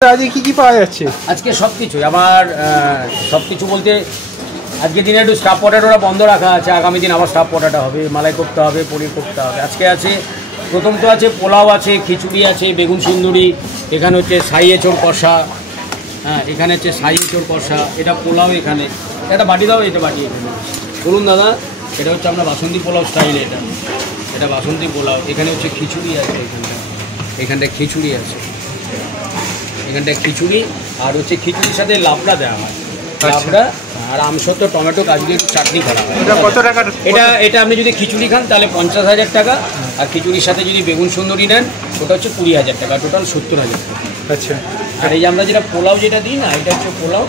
আজকে কি পাওয়া যাচ্ছে? আজকে সবকিছু আমার সবকিছু বলতে আজকে দিনে একটু স্টাফ পটেটোটা বন্ধ রাখা আছে, আগামী দিন আবার স্টাফ পটেটো হবে, মালাই করতে হবে, পনির করতে হবে। আজকে আছে প্রথম তো আছে পোলাও আছে, খিচুড়ি আছে, বেগুন সুন্দরী, এখানে হচ্ছে সাই এঁচোড় কষা, হ্যাঁ এখানে হচ্ছে সাই এঁচোড় কষা, এটা পোলাও, এখানে এটা বাটি দাও, এটা বাটি এখানে বলুন দাদা, এটা হচ্ছে আপনার বাসন্তী পোলাও স্টাইল, এটা বাসন্তী পোলাও। এখানে হচ্ছে খিচুড়ি আছে, এখানটায় খিচুড়ি আছে, এখানটায় খিচুড়ি, আর হচ্ছে খিচুড়ির সাথে লাবড়া দেওয়া হয়, লাবড়া আর আমসত্ব টমেটো কাজুর চাটনি করা হয়। এটা কত টাকা? এটা আপনি যদি খিচুড়ি খান তাহলে 50,000 টাকা, আর খিচুড়ির সাথে যদি বেগুন সুন্দরী নেন ওটা হচ্ছে 20,000 টাকা, টোটাল 70,000 টাকা। আচ্ছা, আর এই যে আমরা যেটা পোলাও যেটা দিই না, এটা হচ্ছে পোলাও,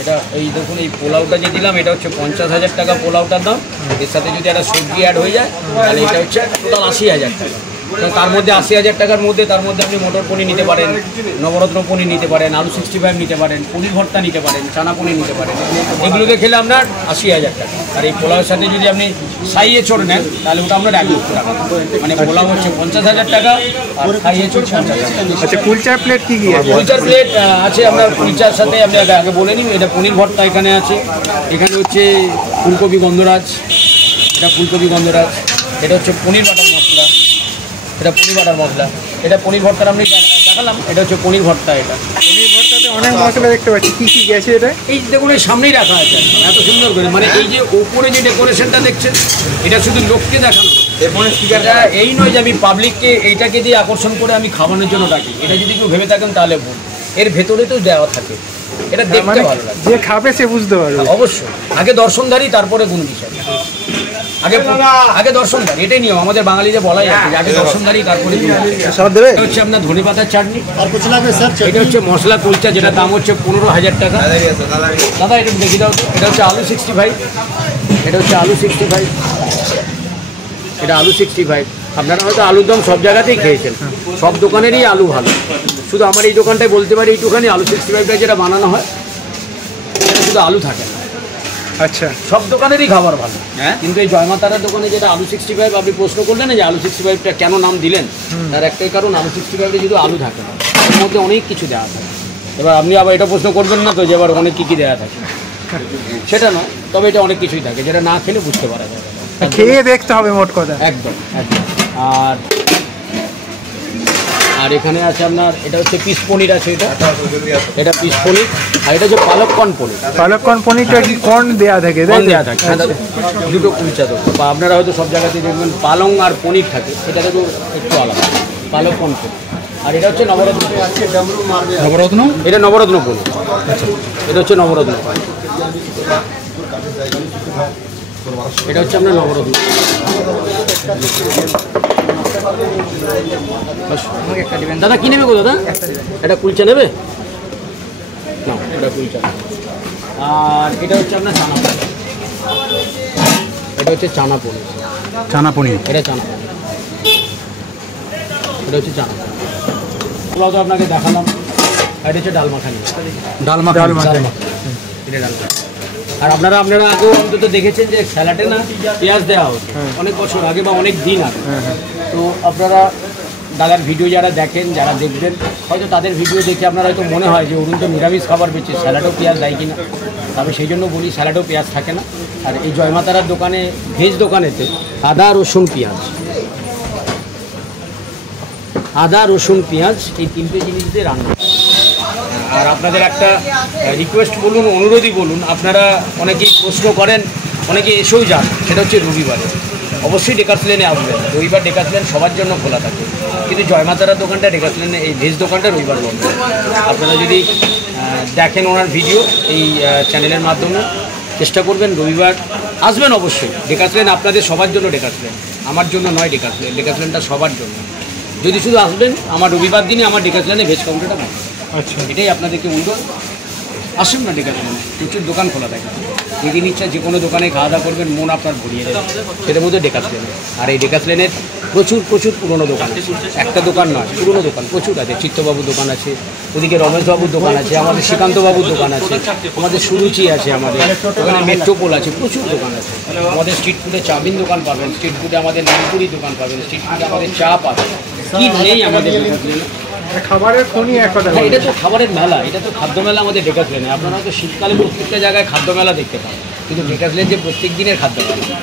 এটা এই দেখুন এই পোলাওটা যে দিলাম এটা হচ্ছে 50,000 টাকা পোলাওটার দাম। এর সাথে যদি একটা সবজি অ্যাড হয়ে যায় তাহলে এটা হচ্ছে টোটাল 80,000 টাকা। তার মধ্যে 80,000 টাকার মধ্যে তার মধ্যে আপনি মটর পনির নিতে পারেন, নবরত্ন পনির নিতে পারেন, আলু 65 নিতে পারেন, পনির ভর্তা নিতে পারেন, চানা পনির নিতে পারেন। এগুলোকে খেলে আপনার 80,000 টাকা। আর এই পোলাওয়ের সাথে যদি আপনি সাই এঁচোড় নেন তাহলে ওটা আপনার 1 লক্ষ টাকা। মানে পোলাও হচ্ছে 50,000 টাকা আর সাই এঁচোড় 50,000 টাকা। আচ্ছা, কুলচার প্লেট কি আছে? কুলচার প্লেট আছে আপনার, কুলচার সাথে আমি আগে বলে নিই, এটা পনির ভর্তা এখানে আছে, এখানে হচ্ছে ফুলকপি গন্ধরাজ, এটা ফুলকপি গন্ধরাজ, এটা হচ্ছে পনির বাটার মশলা, এটা পনির বাটার মশলা, এটা পনির ভর্তার আমি দেখালাম, এটা হচ্ছে পনির ভর্তা। এটা পনির ভর্তাতে অনেক মশলা দেখতে পাচ্ছি, কি কি গেছে এটা? এই দেখুন এই সামনেই রাখা আছে এত সুন্দর করে, মানে এই যে ওপরে যে ডেকোরেশনটা দেখছেন এটা শুধু লোককে দেখানো, এটা এই নয় যে আমি পাবলিককে এইটাকে দিয়ে আকর্ষণ করে আমি খাওয়ানোর জন্য ডাকি। এটা যদি কেউ ভেবে থাকেন তাহলে ভুল, এর ভেতরে তো দেওয়া থাকে, এটা দেখতে ভালো লাগে, যে খাবে সে বুঝতে পারবে। অবশ্যই আগে দর্শনধারী তারপরে গুণ বিষয়, আগে দর্শনধারী, এটাই নিয়ম আমাদের বাঙালিদের বলাই আছে, আগে দর্শনধারী তারপরে সব দেবে। এটা হচ্ছে আপনার ধনে পাতার চাটনি, এটা হচ্ছে মশলা কুলচা যেটা দাম হচ্ছে 15,000 টাকা। দাদা এটা দেখি দাও তো, এটা হচ্ছে আলু 65, এটা হচ্ছে আলু 65, এটা আলু 65। আপনারা হয়তো আলুর দম সব জায়গাতেই খেয়েছেন, সব দোকানেরই আলু ভালো, শুধু আমার এই দোকানটায় বলতে পারি এইটুখানি আলু 65টা যেটা বানানো হয় এটা শুধু আলু থাকে না। আচ্ছা, সব দোকানেরই খাবার ভালো, হ্যাঁ, কিন্তু এই জয়মাতারার দোকানে যেটা আলু 65, আপনি প্রশ্ন করলেন না যে আলু 65টা কেন নাম দিলেন, তার একটাই কারণ আলু 65টা শুধু আলু থাকে না, এর মধ্যে অনেক কিছু দেওয়া থাকে। এবার আপনি আবার এটা প্রশ্ন করবেন না তো যে এবার অনেক কী দেওয়া থাকে, সেটা নয়, তবে এটা অনেক কিছুই থাকে যেটা না খেলে বুঝতে পারা যায়, খেয়ে দেখতে হবে মোট কথা। একদম একদম। আর এখানে আছে আপনার, এটা হচ্ছে পিস পনির আছে, এটা পিস পনির, আর এটা হচ্ছে পালক কর্ন পনির। পালক কর্ন পনিরটা কি কর্ন দেওয়া থাকে? দেওয়া থাকে, দুটো কুলচা তো, বা আপনারা হয়তো সব জায়গাতে দেখবেন পালং আর পনির থাকে, এটা তো একটু আলাদা, পালক কর্ন পনির। আর এটা হচ্ছে নবরত্ন, এটা নবরত্ন পনির, এটা হচ্ছে নবরত্ন, এটা হচ্ছে আপনার নবরত্ন। দাদা কি নেবে গো দাদা? এটা কুলচা নেবে না, এটা কুলচা। আর এটা হচ্ছে আপনার চানা পনির, এটা হচ্ছে চানা পনির, এটা চানা পনির, এটা হচ্ছে চানা পনির। পোলাও তো আপনাকে দেখালাম, আর এটা হচ্ছে ডাল মাখানি, এটা ডাল মাখানি। আর আপনারা আগেও অন্তত দেখেছেন যে স্যালাডে না পেঁয়াজ দেওয়া হতো অনেক বছর আগে বা অনেক দিন আগে। তো আপনারা দাদার ভিডিও যারা দেখেন, যারা দেখবেন হয়তো তাদের ভিডিও দেখে আপনারা হয়তো মনে হয় যে অরুণ তো নিরামিষ খাবার বেচে, স্যালাডও পেঁয়াজ দেয় কিনা, তবে সেই জন্য বলি স্যালাডও পেঁয়াজ থাকে না। আর এই জয়মাতারার দোকানে, ভেজ দোকানেতে আদা রসুন পেঁয়াজ এই 3টে জিনিস দিয়ে রান্না। আর আপনাদের একটা রিকোয়েস্ট বলুন, অনুরোধই বলুন, আপনারা অনেকেই প্রশ্ন করেন, অনেকে এসেও যান, সেটা হচ্ছে রবিবারে অবশ্যই ডেকার্স লেনে আসবেন। রবিবার ডেকার্স লেন সবার জন্য খোলা থাকে, কিন্তু জয়মাতারার দোকানটা ডেকার্স লেনে, এই ভেজ দোকানটা রবিবার বন্ধ। আপনারা যদি দেখেন ওনার ভিডিও এই চ্যানেলের মাধ্যমে, চেষ্টা করবেন রবিবার আসবেন অবশ্যই। ডেকার্স লেন আপনাদের সবার জন্য, ডেকার্স লেন আমার জন্য নয়, ডেকার্স লেনটা সবার জন্য। যদি শুধু আসবেন আমার রবিবার দিনে আমার ডেকার্স লেনে ভেজ কাউন্টারটা বন্ধ। আচ্ছা, এটাই আপনাদেরকে অনুরোধ, আসুন না ডেকার্স লেনে, প্রচুর দোকান খোলা থাকে, যেদিন ইচ্ছা যে কোনো দোকানে খাওয়া দাওয়া করবেন, মন আপনার ভরিয়ে যাবে, সেটার মধ্যে ডেকার্স লেন। আর এই ডেকার্স লেনের প্রচুর পুরনো দোকান, একটা দোকান নয়, পুরনো দোকান প্রচুর আছে। চিত্তবাবুর দোকান আছে, ওদিকে রমেশবাবুর দোকান আছে, আমাদের শ্রীকান্তবাবুর দোকান আছে, আমাদের সুরুচি আছে, আমাদের ওখানে মেট্রোপোল আছে, প্রচুর দোকান আছে। আমাদের স্ট্রিট ফুডে চাউমিন দোকান পাবেন, স্ট্রিট ফুডে আমাদের নানপুরি দোকান পাবেন, স্ট্রিট ফুডে আমাদের চা পাবেন, কি নেই আমাদের দোকান। খাবারের খনি এক কথা হ্যাঁ, এটা তো খাবারের মেলা, এটা তো খাদ্য মেলা আমাদের ডেকাসলেনে। আপনারা তো শীতকালে প্রত্যেকটা জায়গায় খাদ্য মেলা দেখতে পান, কিন্তু ডেকাসলেন যে প্রত্যেক দিনের খাদ্য মেলা।